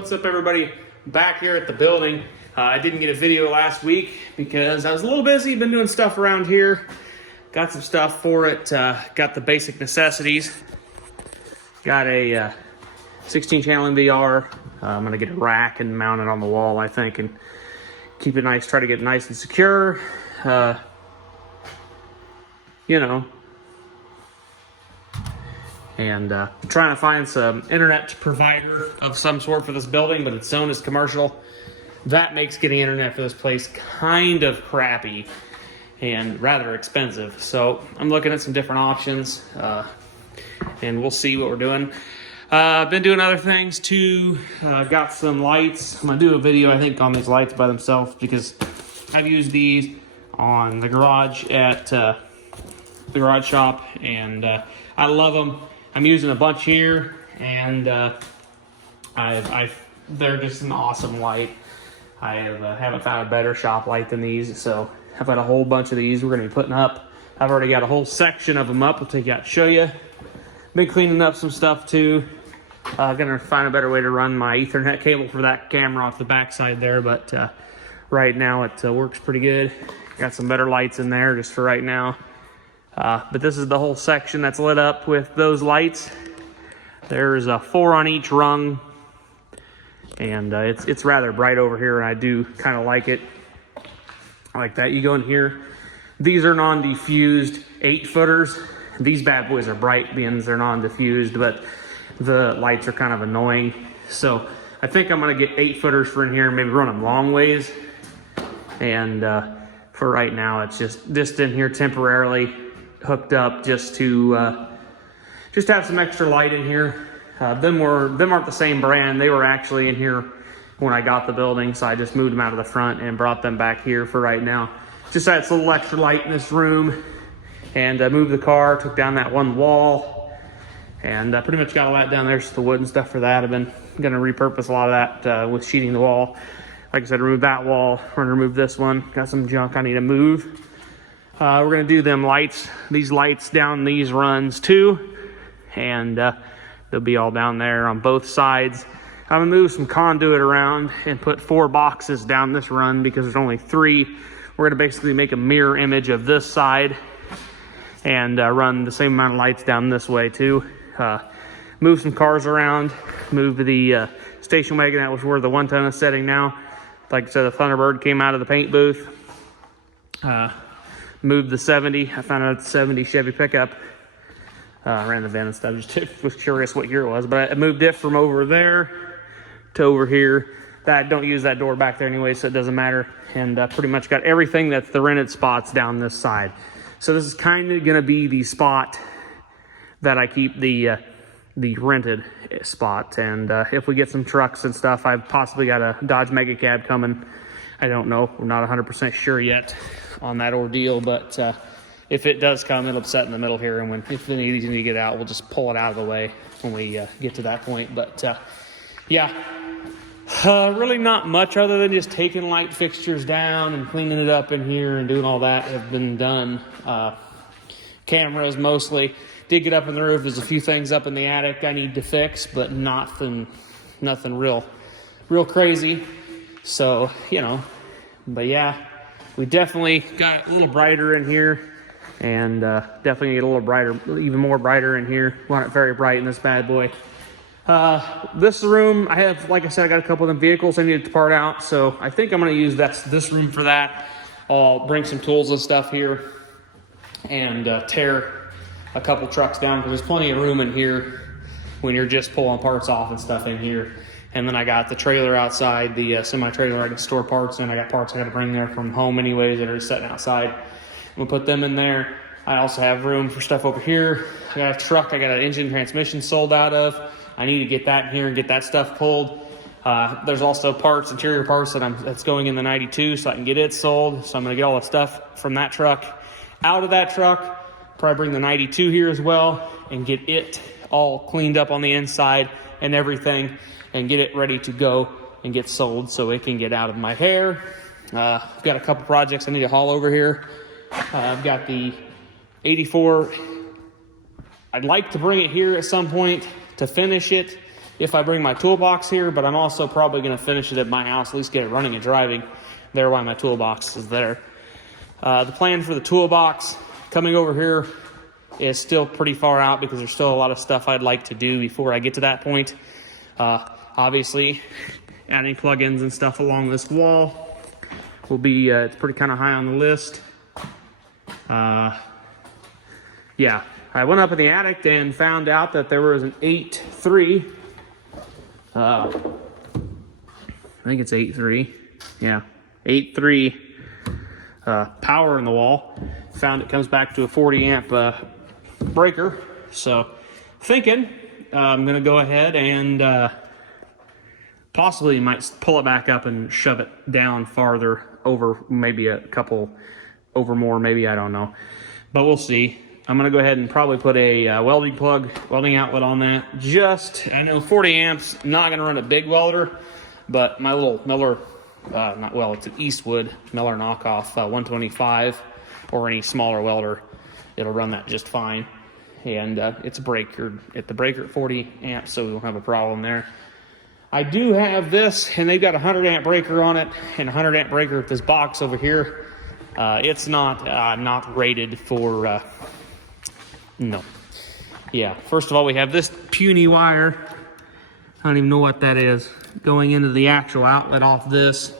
What's up, everybody? Back here at the building. I didn't get a video last week because I was a little busy. Been doing stuff around here. Got some stuff for it. Got the basic necessities. Got a 16 channel NVR. I'm gonna get a rack and mount it on the wall, I think, and keep it nice. Try to get it nice and secure. You know. And trying to find some internet provider of some sort for this building, but it's zoned as commercial. That makes getting internet for this place kind of crappy and rather expensive. So I'm looking at some different options, and we'll see what we're doing. I've been doing other things too. Got some lights. I'm gonna do a video, I think, on these lights by themselves because I've used these on the garage at the garage shop, and I love them. I'm using a bunch here, and they're just an awesome light. I haven't found a better shop light than these, so I've got a whole bunch of these we're going to be putting up. I've already got a whole section of them up. I'll take you out and show you. Been cleaning up some stuff too. Gonna find a better way to run my Ethernet cable for that camera off the back side there, but right now it works pretty good. Got some better lights in there just for right now. But this is the whole section that's lit up with those lights. There's 4 on each rung, and it's rather bright over here, and I do kind of like it. I like that. You go in here. These are non-diffused 8-footers. These bad boys are bright being they're non-diffused, but the lights are kind of annoying. So I think I'm gonna get 8-footers for in here, maybe run them long ways. And for right now, it's just in here temporarily, hooked up just to have some extra light in here. Them aren't the same brand. They were actually in here when I got the building, so I just moved them out of the front and brought them back here for right now. Just had a little extra light in this room, and moved the car, took down that one wall, and pretty much got all that down there. Just the wood and stuff for that. I've been gonna repurpose a lot of that with sheeting the wall. Like I said, remove that wall. We're gonna remove this one. Got some junk I need to move. We're gonna do them lights, these lights down these runs too, and they'll be all down there on both sides. I'm gonna move some conduit around and put 4 boxes down this run because there's only 3. We're gonna basically make a mirror image of this side and run the same amount of lights down this way too. Move some cars around, move the station wagon. That was where the 1-ton is sitting now. Like I said, the Thunderbird came out of the paint booth. Moved the 70. I found out it's a 70 Chevy pickup. Ran the VIN and stuff. Just was curious what year it was. But I moved it from over there to over here. Don't use that door back there anyway, so it doesn't matter. And pretty much got everything that's the rented spots down this side. So this is kind of going to be the spot that I keep the rented spot. And if we get some trucks and stuff, I've possibly got a Dodge Mega Cab coming. I don't know. We're not 100% sure yet on that ordeal, but if it does come, it'll set in the middle here, and if any of these need to get out, we'll just pull it out of the way when we get to that point. But yeah, really not much other than just taking light fixtures down and cleaning it up in here and doing all that have been done. Cameras mostly. Did get up in the roof. There's a few things up in the attic I need to fix, but nothing real crazy. So, you know, but yeah, we definitely got a little brighter in here, and definitely get a little brighter, even more brighter in here. Want it very bright in this bad boy. This room, I have, like I said, I got a couple of them vehicles I needed to part out, so I think I'm going to use this room for that. I'll bring some tools and stuff here and tear a couple trucks down because there's plenty of room in here when you're just pulling parts off and stuff in here. And then I got the trailer outside, the semi-trailer I can store parts in. I got parts I got to bring there from home anyways that are sitting outside. I'm going to put them in there. I also have room for stuff over here. I got a truck I got an engine transmission sold out of. I need to get that in here and get that stuff pulled. There's also parts, interior parts that's going in the 92 so I can get it sold. So I'm going to get all the stuff from that truck out of that truck. Probably bring the 92 here as well and get it all cleaned up on the inside and everything, and get it ready to go and get sold so it can get out of my hair. I've got a couple projects I need to haul over here. I've got the 84. I'd like to bring it here at some point to finish it, if I bring my toolbox here, but I'm also probably going to finish it at my house, at least get it running and driving there while my toolbox is there. The plan for the toolbox coming over here is still pretty far out because there's still a lot of stuff I'd like to do before I get to that point. Obviously, adding plugins and stuff along this wall will be, it's pretty kind of high on the list. Yeah, I went up in the attic and found out that there was an 8.3. I think it's 8.3. Yeah, 8.3 power in the wall. Found it comes back to a 40 amp breaker. So thinking I'm gonna go ahead and possibly might pull it back up and shove it down farther over, maybe a couple over more, maybe, I don't know, but we'll see. I'm gonna go ahead and probably put a welding outlet on that. I know 40 amps, not gonna run a big welder, but my little Miller, it's an Eastwood Miller knockoff 125, or any smaller welder, it'll run that just fine. And it's a breaker at 40 amps, so we won't have a problem there. I do have this, and they've got a 100 amp breaker on it, and a 100 amp breaker at this box over here. It's not rated for, no. Yeah, first of all, we have this puny wire. I don't even know what that is, going into the actual outlet off this.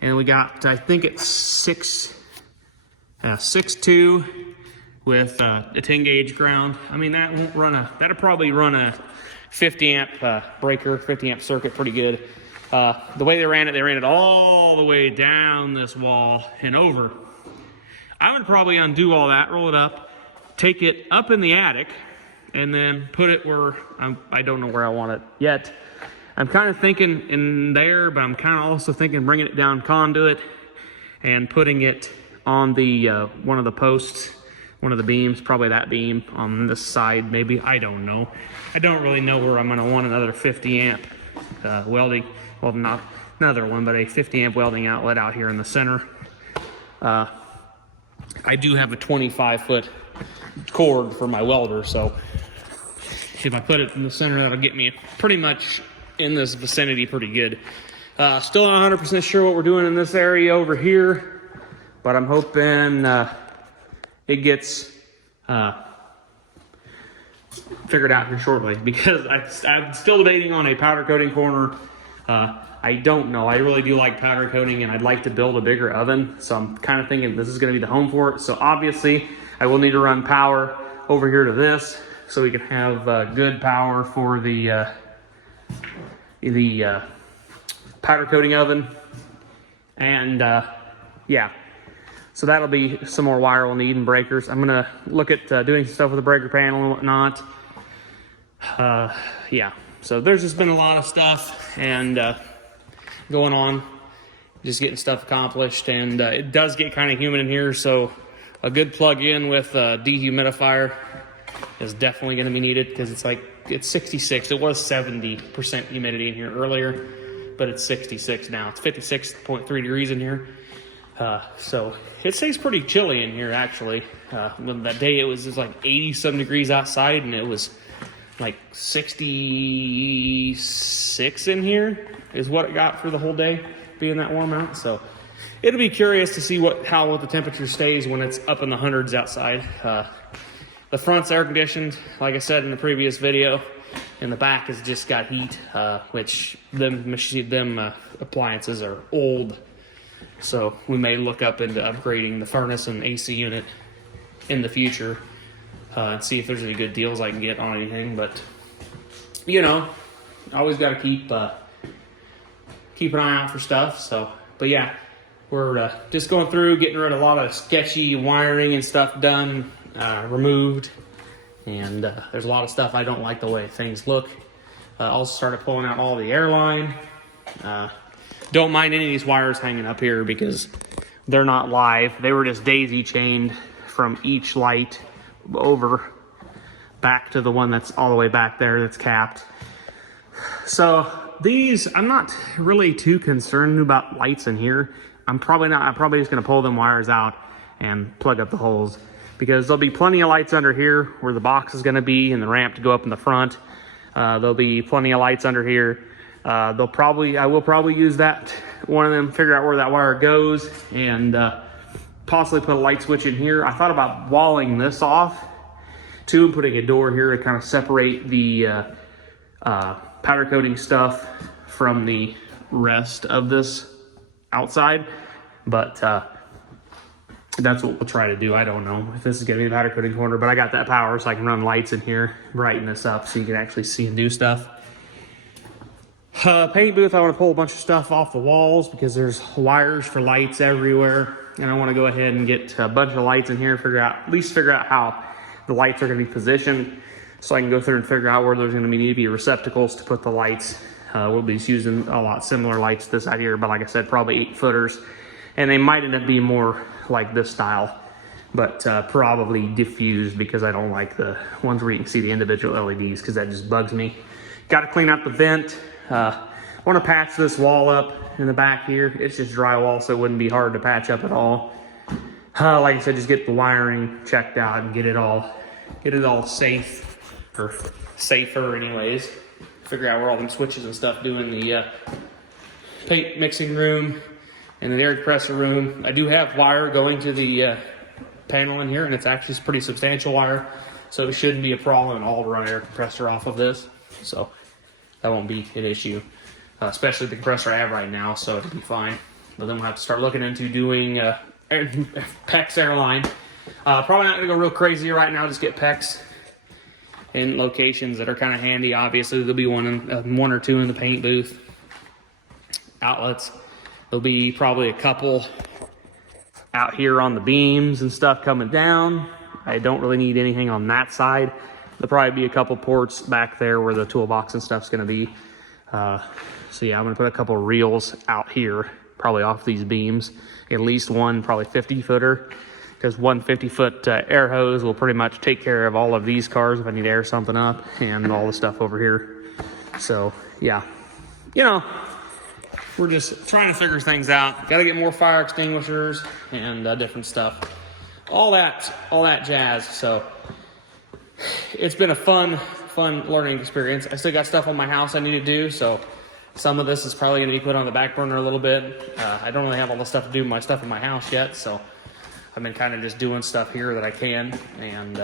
And we got, I think it's 6.2 with a 10 gauge ground. I mean, that'll probably run a 50 amp breaker, 50 amp circuit pretty good. The way they ran it all the way down this wall and over. I would probably undo all that, roll it up, take it up in the attic, and then put it where, I don't know where I want it yet. I'm kind of thinking in there, but I'm kind of also thinking bringing it down conduit and putting it on the one of the posts, one of the beams, probably that beam on this side, maybe. I don't know. I don't really know where I'm going to want another 50 amp welding, well, not another one, but a 50 amp welding outlet out here in the center. I do have a 25-foot cord for my welder, so if I put it in the center, that'll get me pretty much in this vicinity pretty good. Still not 100% sure what we're doing in this area over here, but I'm hoping it gets figured out here shortly, because I'm still debating on a powder coating corner. I don't know. I really do like powder coating, and I'd like to build a bigger oven, so I'm kind of thinking this is going to be the home for it. So obviously I will need to run power over here to this so we can have good power for the powder coating oven. And yeah, so that'll be some more wire we'll need and breakers. I'm gonna look at doing some stuff with the breaker panel and whatnot. Yeah, so there's just been a lot of stuff and going on, just getting stuff accomplished. And it does get kind of humid in here, so a good plug-in with a dehumidifier is definitely going to be needed, because it's 66. It was 70% humidity in here earlier, but it's 66 now. It's 56.3 degrees in here. So it stays pretty chilly in here, actually. When that day it was like 80-some degrees outside, and it was like 66 in here is what it got for the whole day, being that warm out. So it'll be curious to see what the temperature stays when it's up in the hundreds outside. The front's air conditioned, like I said in the previous video, and the back has just got heat, which them appliances are old. So we may look up into upgrading the furnace and AC unit in the future, and see if there's any good deals I can get on anything. But you know, always got to keep an eye out for stuff. So, but yeah, we're just going through, getting rid of a lot of sketchy wiring and stuff done, removed, and there's a lot of stuff I don't like the way things look. Also started pulling out all the airline. Don't mind any of these wires hanging up here because they're not live. They were just daisy chained from each light over back to the one that's all the way back there that's capped. So these, I'm not really too concerned about lights in here. I'm probably just going to pull them wires out and plug up the holes, because there'll be plenty of lights under here where the box is going to be and the ramp to go up in the front. There'll be plenty of lights under here. I will probably use that, one of them, figure out where that wire goes, and possibly put a light switch in here. I thought about walling this off too, and putting a door here to kind of separate the powder coating stuff from the rest of this outside, but that's what we'll try to do. I don't know if this is gonna be the powder coating corner, but I got that power so I can run lights in here, brighten this up so you can actually see and do stuff. Paint booth, I want to pull a bunch of stuff off the walls because there's wires for lights everywhere, and I want to go ahead and get a bunch of lights in here, at least figure out how the lights are going to be positioned, so I can go through and figure out where there's going to need to be receptacles to put the lights. We'll be using a lot similar lights to this out here, but like I said, probably 8-footers, and they might end up being more like this style, but probably diffused, because I don't like the ones where you can see the individual LEDs, because that just bugs me. Got to clean up the vent. I want to patch this wall up in the back here. It's just drywall, so it wouldn't be hard to patch up at all. Like I said, just get the wiring checked out and get it all safe, or safer anyways. Figure out where all them switches and stuff do in the paint mixing room and the air compressor room. I do have wire going to the panel in here, and it's actually pretty substantial wire, so it shouldn't be a problem at all to run an air compressor off of this. So that won't be an issue, especially the compressor I have right now, so it'll be fine. But then we'll have to start looking into doing PEX airline. Probably not gonna go real crazy right now, just get PEX in locations that are kind of handy. Obviously, there'll be one or two in the paint booth. Outlets, there'll be probably a couple out here on the beams and stuff coming down. I don't really need anything on that side. There'll probably be a couple ports back there where the toolbox and stuff's gonna be. So yeah, I'm gonna put a couple reels out here, probably off these beams. At least one, probably 50-footer, because one 50-foot air hose will pretty much take care of all of these cars if I need to air something up, and all the stuff over here. So yeah, you know, we're just trying to figure things out. Got to get more fire extinguishers and different stuff. All that jazz. So it's been a fun learning experience. I still got stuff on my house I need to do, so some of this is probably going to be put on the back burner a little bit. I don't really have all the stuff to do with my stuff in my house yet, so I've been kind of just doing stuff here that I can, and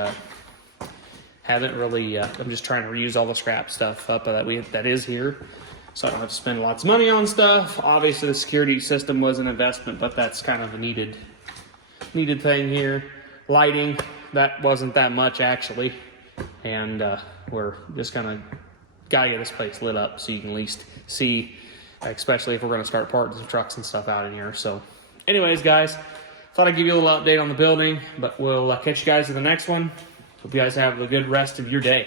haven't really, I'm just trying to reuse all the scrap stuff up that is here, so I don't have to spend lots of money on stuff. Obviously the security system was an investment, but that's kind of a needed thing here. Lighting, that wasn't that much actually, and we're just gotta get this place lit up so you can at least see, especially if we're going to start parting some trucks and stuff out in here. So anyways, guys, thought I'd give you a little update on the building, but we'll catch you guys in the next one. Hope you guys have a good rest of your day.